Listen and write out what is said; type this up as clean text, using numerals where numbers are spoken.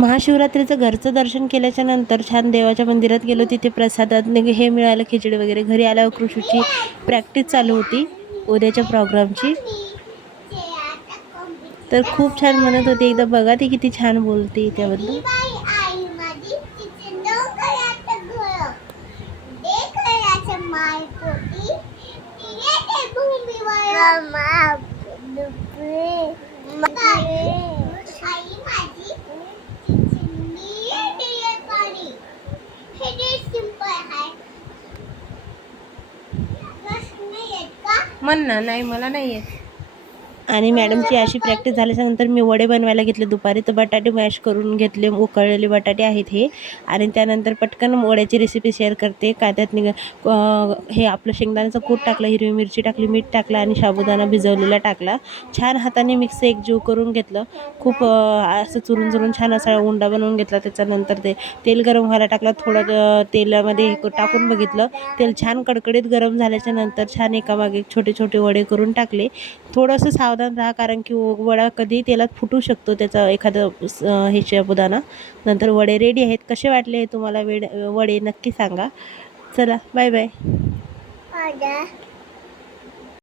महाशिवरात्रीचं घरचं दर्शन केल्याच्या नंतर छान देवाच्या मंदिरात गेलो. तिथे प्रसादात हे मिळालं, खिचडी वगैरे. घरी आल्यावर कृषूची प्रॅक्टिस चालू होती उद्याच्या प्रोग्रामची. तर खूप छान म्हणत होती. एकदा बघा ती किती छान बोलते त्याबद्दल. म्हण ना. नाही, मला नाही येत. आणि मॅडमची अशी प्रॅक्टिस झाल्याच्यानंतर मी वडे बनवायला घेतले दुपारी. तर बटाटे मॅश करून घेतले, उकळलेले बटाटे आहेत हे. आणि त्यानंतर पटकन वड्याची रेसिपी शेअर करते. काय त्यात हे आपलं शेंगदाण्याचं कूट टाकलं, हिरवी मिरची टाकली, मीठ टाकलं आणि साबुदाणा भिजवलेला टाकला. छान हाताने मिक्स एकजीव करून घेतलं. खूप असं चुरून चुरून छान असा उंडा बनवून घेतला. त्याच्यानंतर ते तेल गरम व्हायला टाकलं. थोडं तेलामध्ये टाकून बघितलं. तेल छान कडकडीत गरम झाल्याच्या नंतर छान एकामागे छोटे छोटे वडे करून टाकले. थोडंसं सावधान राहा, कारण की वडा कधी तेलात फुटू शकतो त्याचा एखादं हे साबुदाणा. नंतर वडे रेडी आहेत. कसे वाटले तुम्हाला वडे नक्की सांगा. चला, बाय बाय.